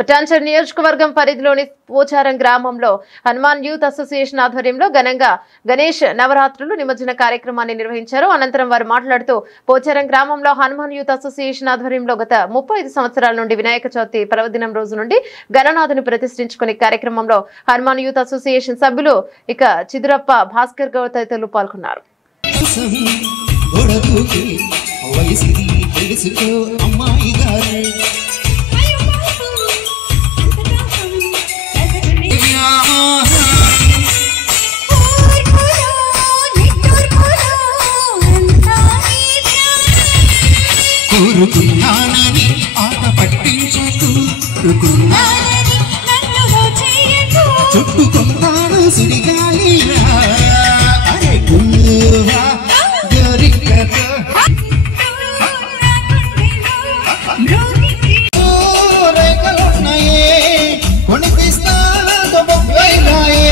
పటాన్చెరు నియోజకవర్గం పరిధిలోని పోచారం గ్రామంలో హనుమాన్ యూత్ అసోసియేషన్ ఆధ్వర్యంలో ఘనంగా గణేష్ నవరాత్రులు నిమజ్జన కార్యక్రమాన్ని నిర్వహించారు. అనంతరం వారు మాట్లాడుతూ పోచారం గ్రామంలో హనుమాన్ యూత్ అసోసియేషన్ ఆధ్వర్యంలో గత 35 సంవత్సరాల నుండి వినాయక చవితి పర్వదినం రోజు నుండి గణనాథుని ప్రతిష్ఠించుకునే కార్యక్రమంలో హనుమాన్ యూత్ అసోసియేషన్ సభ్యులు ఇక చిదురప్ప భాస్కర్ గౌడ్ తదితరులు పాల్గొన్నారు. కోరుకున్నానని ఆట పట్టించకు చుట్టుకుంటాను సుడిగాలిలా అరే గుండువా గరికతో రేఖలున్నాయే కొనిపిస్తానా బొబ్బైలాయే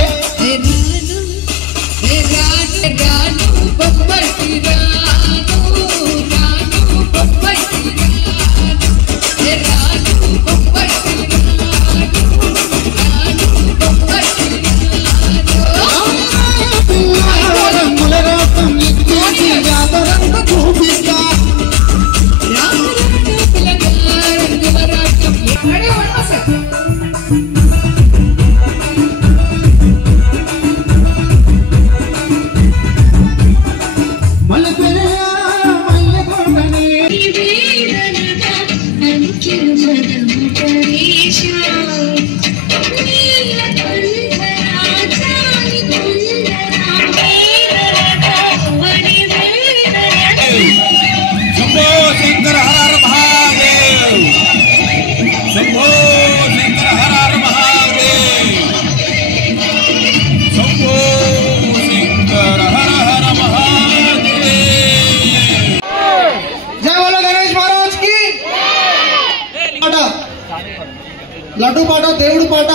లడ్డు పాట దేవుడు పాట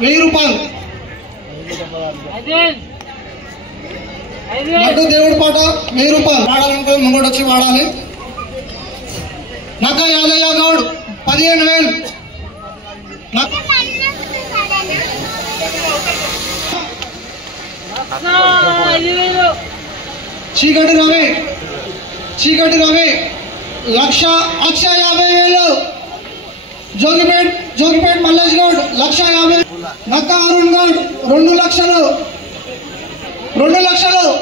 1000 రూపాయలు. లడ్డు దేవుడు పాట 1000 రూపాయలు. వాడాలంటే ముంగడు వచ్చి వాడాలి. నక్క యాదయ్య గౌడ్ 15,000. చీకటి రవి 1,50,000. జోగిపేట్ మల్లేష్ గౌడ్ 1,50,000. నక్క అరుణ్ గౌడ్ 2 లక్షలు.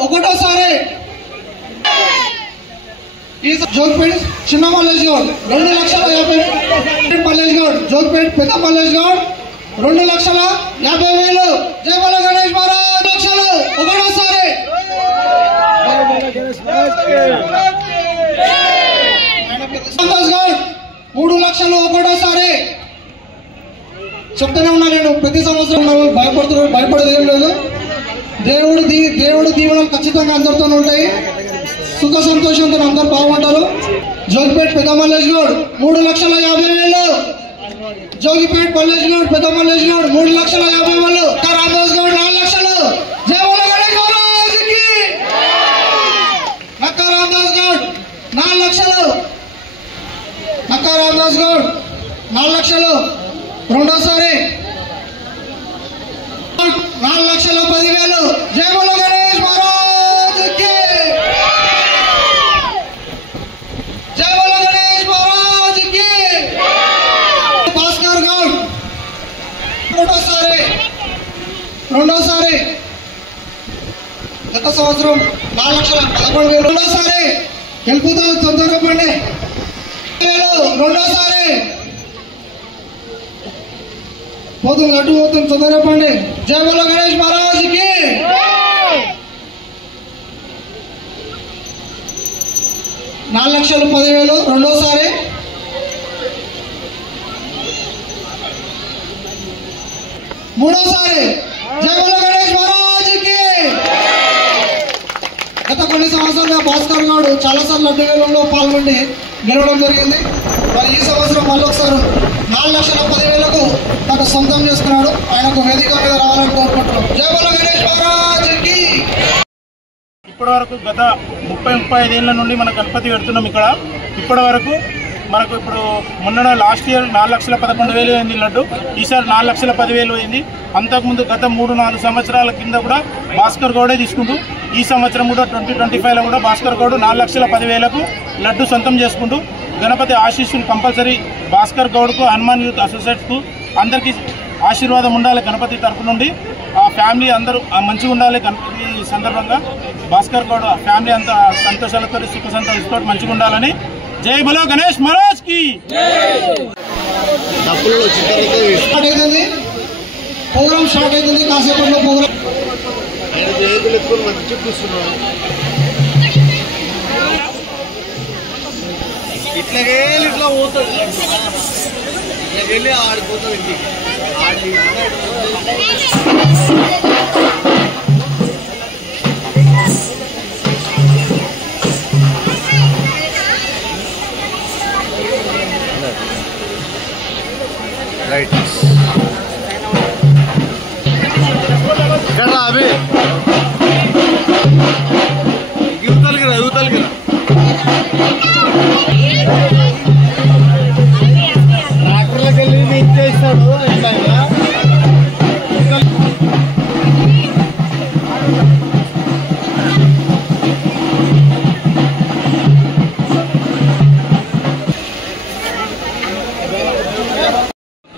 ఒకటోసారి జోగిపేట్ చిన్న మల్లేష్ గౌడ్ 2,50,000. మల్లేష్ గౌడ్ జోగిపేట్ పెద్ద మల్లేష్ గౌడ్ 2,50,000. జై బోలో గణేష్ మహారాజ్. లక్షలు ఒకటోసారి. సంతోష్ గౌడ్ 3 లక్షలు ఒకటోసారి. చెప్తానే ఉన్నా నేను ప్రతి సంవత్సరం భయపడేది ఏం లేదు. దేవుడు దీవెనలు ఖచ్చితంగా అందరితో ఉంటాయి. సుఖ సంతోషంతో అందరు బాగుంటారు. జోగిపేట్ పెద్ద మల్లేష్ గౌడ్ 3,50,000. జోగిపేట్ మల్లేష్ గౌడ్ పెద్ద మల్లేష్ గౌడ్ 3,50,000. రామదాస్ గౌడ్ 4 లక్షలు. జై బోలో గణేష్ మహారాజ్కి. నక్క రామదాస్ గౌడ్ 4 లక్షలు. నక్క రామదాస్ గౌడ్ 4 లక్షలు. రెండోసారి 4,10,000. జై బోలో గణేష్ మహారాజ్కి. జై బోలో గణేష్ మహారాజ్కి. భాస్కర్ గౌడ్ రెండోసారి గత సంవత్సరం 4,11,000. రెండోసారి వెళ్ళిపోతా తొందరగా పండి. రెండోసారి పోతుంది లడ్డు పోతుంది తొందరగా పండి. జై బోలో గణేష్ మహారాజ్కి. 4,10,000. రెండోసారి మూడోసారి. జై బోలో గణేష్ మహారాజ్కి. గత కొన్ని సంవత్సరాలుగా భాస్కర్ గౌడ్ చాలాసార్లు లడ్డు వేలంలో పాల్గొని గెలవడం జరిగింది. మరి ఈ సంవత్సరం మళ్ళీ ఒకసారి 4,10,000కు తను సొంతం చేసుకున్నాడు. ఆయనకు వేదిక మీద రావాలని కోరుకుంటున్నాం. జై బోలో గణేష్ మహారాజ్కి. ఇప్పటి వరకు గత 30-35 ఏళ్ల నుండి మన గణపతి పెడుతున్నాం. ఇక్కడ ఇప్పటి వరకు మనకు ఇప్పుడు మొన్న లాస్ట్ ఇయర్ 4,11,000 అయింది లడ్డు, ఈసారి 4,10,000 అయింది. అంతకుముందు గత 3-4 సంవత్సరాల కింద కూడా భాస్కర్ గౌడే తీసుకుంటూ ఈ సంవత్సరం కూడా 2025లో కూడా భాస్కర్ గౌడ్ 4,10,000కు లడ్డు సొంతం చేసుకుంటూ గణపతి ఆశీస్సులు కంపల్సరీ భాస్కర్ గౌడ్కు, హనుమాన్ యూత్ అసోసియేట్స్కు అందరికీ ఆశీర్వాదం ఉండాలి. గణపతి తరఫు నుండి ఆ ఫ్యామిలీ అందరూ మంచిగా ఉండాలి. గణపతి సందర్భంగా భాస్కర్ గౌడ్ ఫ్యామిలీ అంతా సంతోషాలతో సుఖ సంతోషాలతో మంచిగా ఉండాలని. జై బలో గణేష్ మహారాజ్ కి. ప్రోగ్రామ్ స్టార్ట్ అవుతుంది. కాసేపట్లో ప్రోగ్రామ్ ఇట్లా పోతుంది, వెళ్ళి ఆడిపోతుంది ఇంటికి. రైట్ అవి యువతలకి ట్రాక్టర్లకు వెళ్ళి నీట్ చేస్తాడు.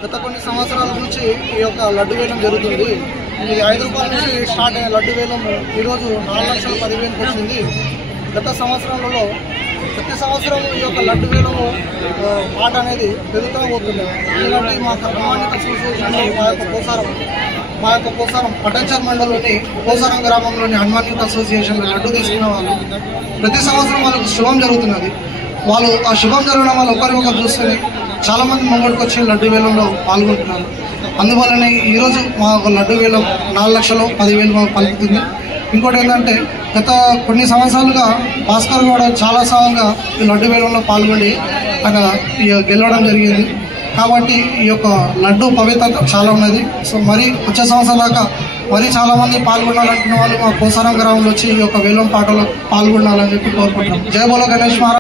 గత కొన్ని సంవత్సరాల నుంచి ఈ యొక్క లడ్డు వేలం జరుగుతుంది. ఇది 5 రూపాయల నుంచి స్టార్ట్ అయిన లడ్డు వేలం ఈరోజు 4,10,000కి వచ్చింది. గత సంవత్సరాలలో ప్రతి సంవత్సరం ఈ యొక్క లడ్డు వేలము పాట అనేది పెరుగుతూ పోతుంది. ఎందుకంటే మా హనుమాన్ అసోసియేషన్ మా యొక్క పోసారం పటంచర్ మండలంలోని పోసారం గ్రామంలోని హనుమాన్ యూత్ అసోసియేషన్ లడ్డు తీసుకున్న వాళ్ళు ప్రతి సంవత్సరం వాళ్ళకు శుభం జరుగుతున్నది. వాళ్ళు ఆ శుభం జరగడం వల్ల ఒకరికొకరు చూసుకొని చాలా మంది ముంగడికి వచ్చి లడ్డు వేలంలో పాల్గొంటున్నారు. అందువల్లనే ఈరోజు మా లడ్డు వేలం 4,10,000 పలుకుతుంది. ఇంకోటి ఏంటంటే గత కొన్ని సంవత్సరాలుగా భాస్కర్ గౌడ్ చాలా సార్లుగా ఈ లడ్డు వేలంలో పాల్గొని ఆయన గెలవడం జరిగింది. కాబట్టి ఈ యొక్క లడ్డు పవిత్రత చాలా ఉన్నది. సో మరి వచ్చే సంవత్సరం దాకా మరి చాలా మంది పాల్గొనాలనుకున్న వాళ్ళు మా పోసారం గ్రామంలో వచ్చి ఈ యొక్క వేలం పాటలో పాల్గొనాలని చెప్పి కోరుకుంటున్నాం. జై బోలో గణేష్ మహారాజ్.